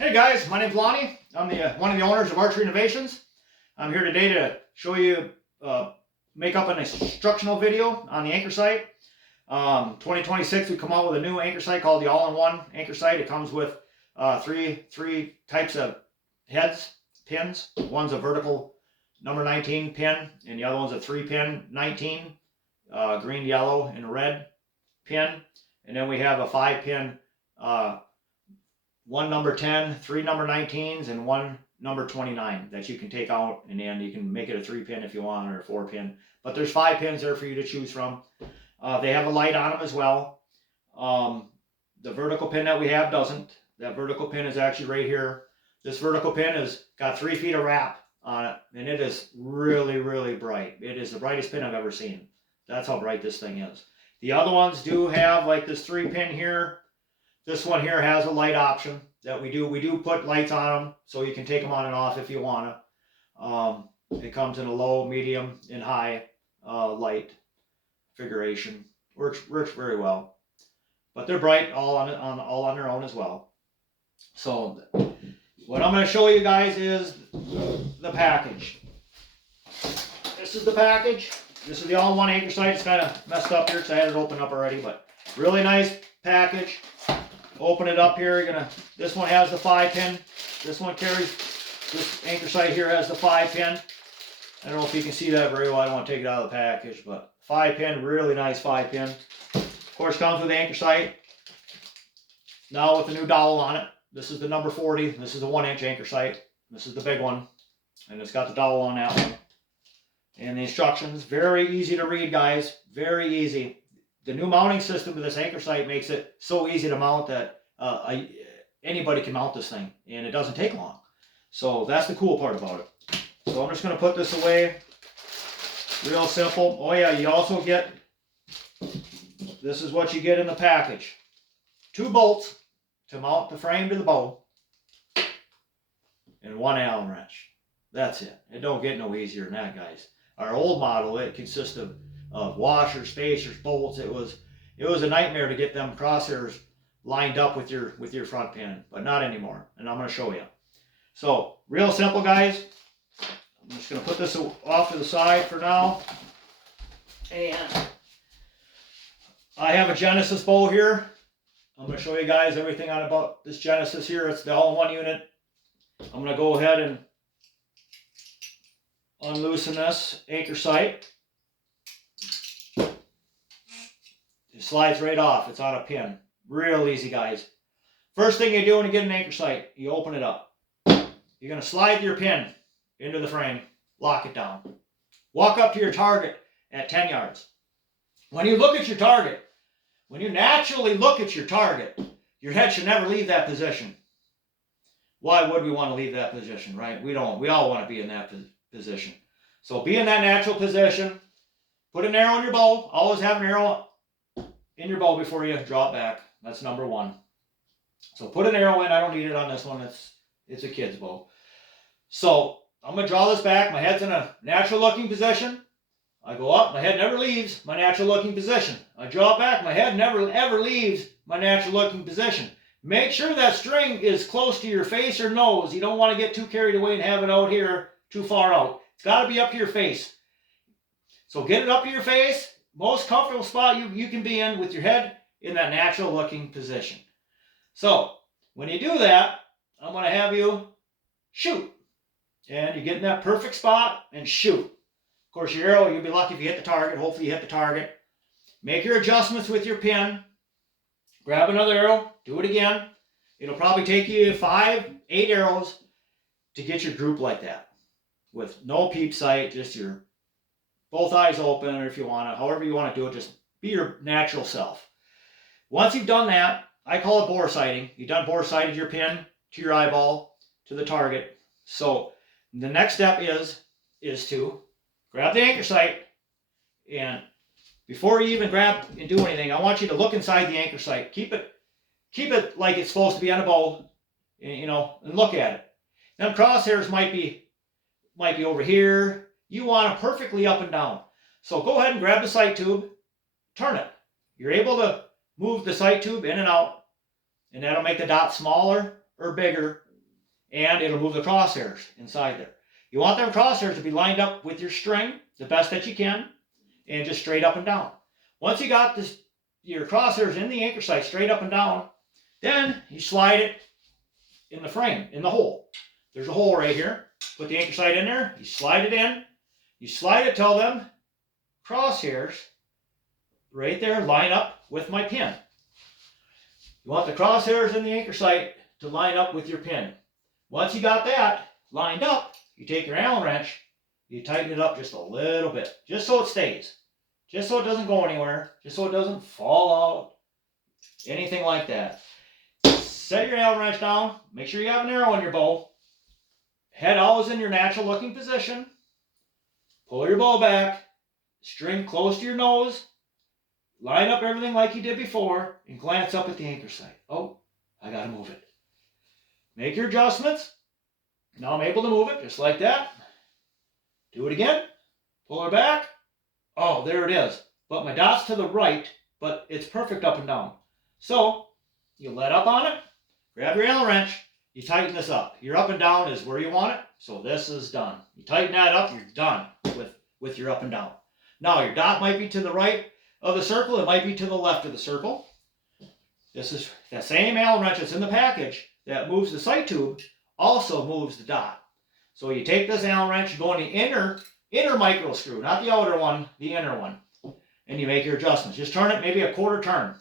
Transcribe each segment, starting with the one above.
Hey guys, my name's Lonnie. I'm one of the owners of Archery Innovations. I'm here today to show you, make up an instructional video on the anchor sight. 2026 we come out with a new anchor sight called the all-in-one anchor sight. It comes with three types of heads, pins. One's a vertical number 19 pin, and the other one's a 3-pin 19, green, yellow, and red pin. And then we have a 5-pin, one number 10, 3 number 19s, and 1 number 29 that you can take out, and then you can make it a 3-pin if you want, or a 4-pin. But there's 5 pins there for you to choose from. They have a light on them as well. The vertical pin that we have doesn't. That vertical pin is actually right here. This vertical pin has got 3 feet of wrap on it, and it is really, really bright. It is the brightest pin I've ever seen. That's how bright this thing is. The other ones do have like this 3-pin here. This one here has a light option that we do. We do put lights on them so you can take them on and off if you want to. It comes in a low, medium, and high light configuration. Works very well. But they're bright all on their own as well. So what I'm going to show you guys is the package. This is the package. This is the all-in-one anchor sight. It's kind of messed up here because I had it open up already, but really nice package. Open it up here. This one has the 5-pin. This one carries, this anchor sight here has the 5-pin. I don't know if you can see that very well. I don't want to take it out of the package, but 5-pin, really nice 5-pin. Of course, comes with the anchor sight. Now with the new dowel on it. This is the number 40. This is the 1-inch anchor sight. This is the big one, and it's got the dowel on that one. And the instructions, very easy to read, guys. Very easy. The new mounting system of this anchor sight makes it so easy to mount that anybody can mount this thing, and it doesn't take long. So that's the cool part about it. So I'm just going to put this away. Real simple. Oh yeah, you also get, this is what you get in the package. 2 bolts to mount the frame to the bow, and 1 Allen wrench. That's it. It don't get no easier than that, guys. Our old model, it consists of washers, spacers, bolts. It was a nightmare to get them crosshairs lined up with your front pin, but not anymore. And I'm going to show you. So real simple, guys. I'm just going to put this off to the side for now. And I have a Genesis bow here. I'm going to show you guys everything on about this Genesis here. It's the all-in-one unit. I'm going to go ahead and unloosen this anchor sight. It slides right off. It's on a pin. Real easy, guys. First thing you do when you get an anchor sight, you open it up. You're going to slide your pin into the frame, lock it down. Walk up to your target at 10 yards. When you look at your target, when you naturally look at your target, your head should never leave that position. Why would we want to leave that position, right? We don't. We all want to be in that position. So be in that natural position. Put an arrow in your bow. Always have an arrow in your bow before you draw it back. That's number 1. So put an arrow in. I don't need it on this one. It's a kid's bow. So I'm going to draw this back. My head's in a natural looking position. I go up. My head never leaves my natural looking position. I draw it back. My head never ever leaves my natural looking position. Make sure that string is close to your face or nose. You don't want to get too carried away and have it out here too far out. It's got to be up to your face. So get it up to your face. Most comfortable spot you can be in with your head in that natural looking position. So when you do that, I'm going to have you shoot. And you get in that perfect spot and shoot. Of course, your arrow, you'll be lucky if you hit the target. Hopefully you hit the target. Make your adjustments with your pin. Grab another arrow. Do it again. It'll probably take you 5, 8 arrows to get your group like that. With no peep sight, just your both eyes open, or if you want to, however you want to do it, just be your natural self. Once you've done that, I call it bore sighting. You've done bore sighted your pin to your eyeball, to the target. So the next step is to grab the anchor sight, and before you even grab and do anything, I want you to look inside the anchor sight. Keep it like it's supposed to be on a bow, you know, and look at it. Them crosshairs might be over here. You want them perfectly up and down. So go ahead and grab the sight tube, turn it. You're able to move the sight tube in and out, and that'll make the dot smaller or bigger and it'll move the crosshairs inside there. You want them crosshairs to be lined up with your string the best that you can, and just straight up and down. Once you got your crosshairs in the anchor sight straight up and down, then you slide it in the frame, in the hole. There's a hole right here. Put the anchor sight in there, you slide it in, you slide it till them crosshairs right there line up with my pin. You want the crosshairs in the anchor sight to line up with your pin. Once you got that lined up, you take your Allen wrench, you tighten it up just a little bit, just so it stays, just so it doesn't go anywhere, just so it doesn't fall out, anything like that. Set your Allen wrench down, make sure you have an arrow in your bow, head always in your natural looking position, pull your bow back, string close to your nose, line up everything like you did before, and glance up at the anchor sight. Oh, I gotta move it. Make your adjustments. Now I'm able to move it just like that. Do it again. Pull her back. Oh, there it is. But my dot's to the right, but it's perfect up and down. So you let up on it, grab your Allen wrench, you tighten this up. Your up and down is where you want it, so this is done. You tighten that up, you're done with your up and down. Now your dot might be to the right of the circle, it might be to the left of the circle. This is that same Allen wrench that's in the package that moves the sight tube, also moves the dot. So you take this Allen wrench, you go in the inner micro screw, not the outer one, the inner one, and you make your adjustments. Just turn it maybe a quarter turn.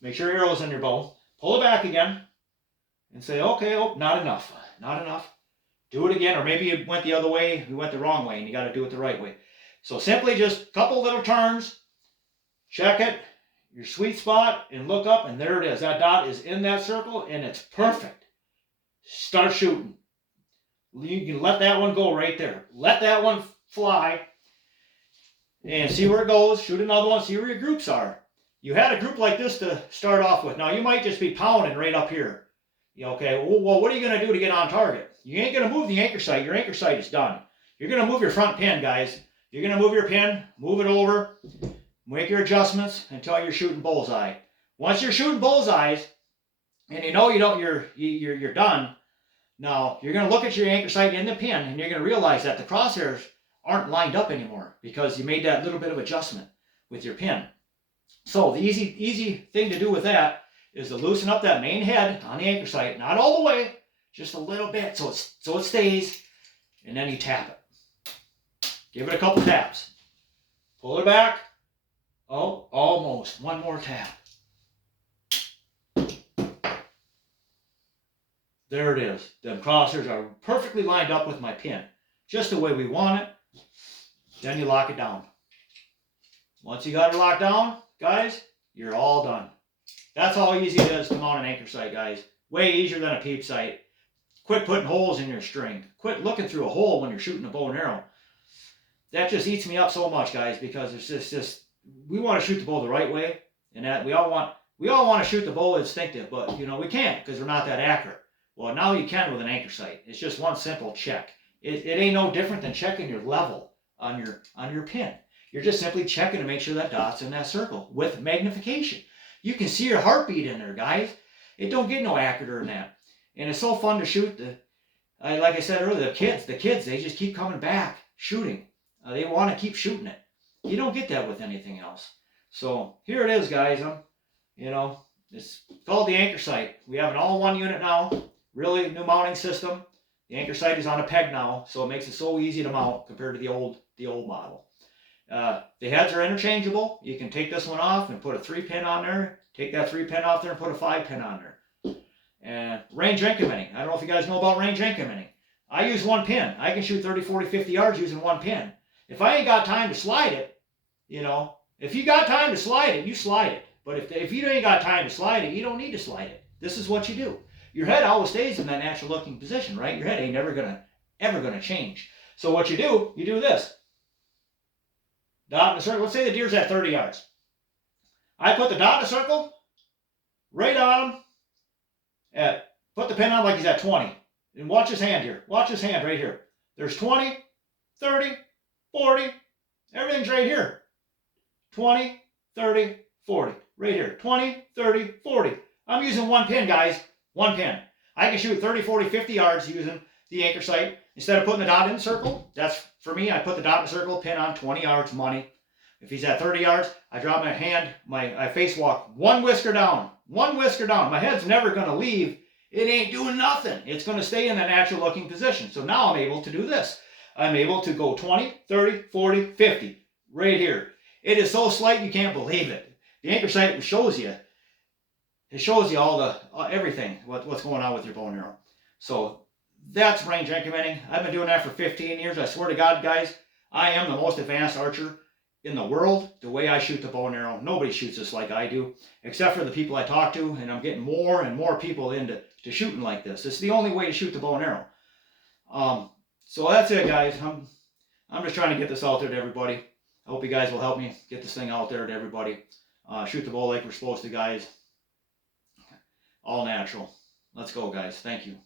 Make sure your arrow's in your bow. Pull it back again and say, okay, oh, not enough, not enough. Do it again, or maybe you went the other way, you went the wrong way, and you got to do it the right way. So simply just a couple little turns, check it, your sweet spot, and look up, and there it is. That dot is in that circle, and it's perfect. Start shooting. You can let that one go right there. Let that one fly, and see where it goes. Shoot another one, see where your groups are. You had a group like this to start off with. Now, you might just be pounding right up here. Okay, well, what are you going to do to get on target? You ain't going to move the anchor sight. Your anchor sight is done. You're going to move your front pin, guys. You're going to move your pin, move it over, make your adjustments until you're shooting bullseye. Once you're shooting bullseyes, and you know you're done, now you're going to look at your anchor sight in the pin, and you're going to realize that the crosshairs aren't lined up anymore because you made that little bit of adjustment with your pin. So the easy thing to do with that is to loosen up that main head on the anchor sight, not all the way, just a little bit, so it stays, and then you tap it. Give it a couple taps. Pull it back. Oh, almost. One more tap. There it is. The crosshairs are perfectly lined up with my pin, just the way we want it. Then you lock it down. Once you got it locked down, guys, you're all done. That's how easy it is to mount an anchor sight, guys. Way easier than a peep sight. Quit putting holes in your string. Quit looking through a hole when you're shooting a bow and arrow. That just eats me up so much, guys, because it's just we want to shoot the bow the right way, and that we all want to shoot the bow instinctive, but we can't because we're not that accurate. Well, now you can with an anchor sight. It's just one simple check. It ain't no different than checking your level on your pin. You're just simply checking to make sure that dot's in that circle with magnification. You can see your heartbeat in there, guys. It don't get no accurater than that. And it's so fun to shoot. Like I said earlier, the kids, they just keep coming back shooting. They want to keep shooting it. You don't get that with anything else. So here it is, guys. It's called the anchor sight. We have an all-in-one unit now. Really new mounting system. The anchor sight is on a peg now, so it makes it so easy to mount compared to the old model. The heads are interchangeable. You can take this one off and put a 3-pin on there. Take that 3-pin off there and put a 5-pin on there. And range incrementing. I don't know if you guys know about range incrementing. I use 1 pin. I can shoot 30, 40, 50 yards using 1 pin. If I ain't got time to slide it, if you got time to slide it, you slide it. But if you ain't got time to slide it, you don't need to slide it. This is what you do. Your head always stays in that natural looking position, right? Your head ain't ever gonna change. So what you do this. Dot in the circle. Let's say the deer's at 30 yards. I put the dot in the circle, right on him, put the pin on like he's at 20. And watch his hand here. Watch his hand right here. There's 20, 30, 40. Everything's right here. 20, 30, 40. Right here. 20, 30, 40. I'm using 1 pin, guys. 1 pin. I can shoot 30, 40, 50 yards using the anchor sight. Instead of putting the dot in the circle, that's for me, I put the dot in the circle, pin on 20 yards, money. If he's at 30 yards, I drop my hand, I face walk one whisker down. My head's never going to leave. It ain't doing nothing. It's going to stay in a natural looking position. So now I'm able to do this. I'm able to go 20, 30, 40, 50 right here. It is so slight you can't believe it. The anchor sight shows you. It shows you all the everything, what's going on with your bow and arrow. So that's range incrementing. I've been doing that for 15 years. I swear to God, guys, I am the most advanced archer in the world. The way I shoot the bow and arrow, nobody shoots this like I do, except for the people I talk to, and I'm getting more and more people into shooting like this. It's the only way to shoot the bow and arrow. So that's it, guys. I'm just trying to get this out there to everybody. I hope you guys will help me get this thing out there to everybody. Shoot the bow like we're supposed to, guys. All natural. Let's go, guys. Thank you.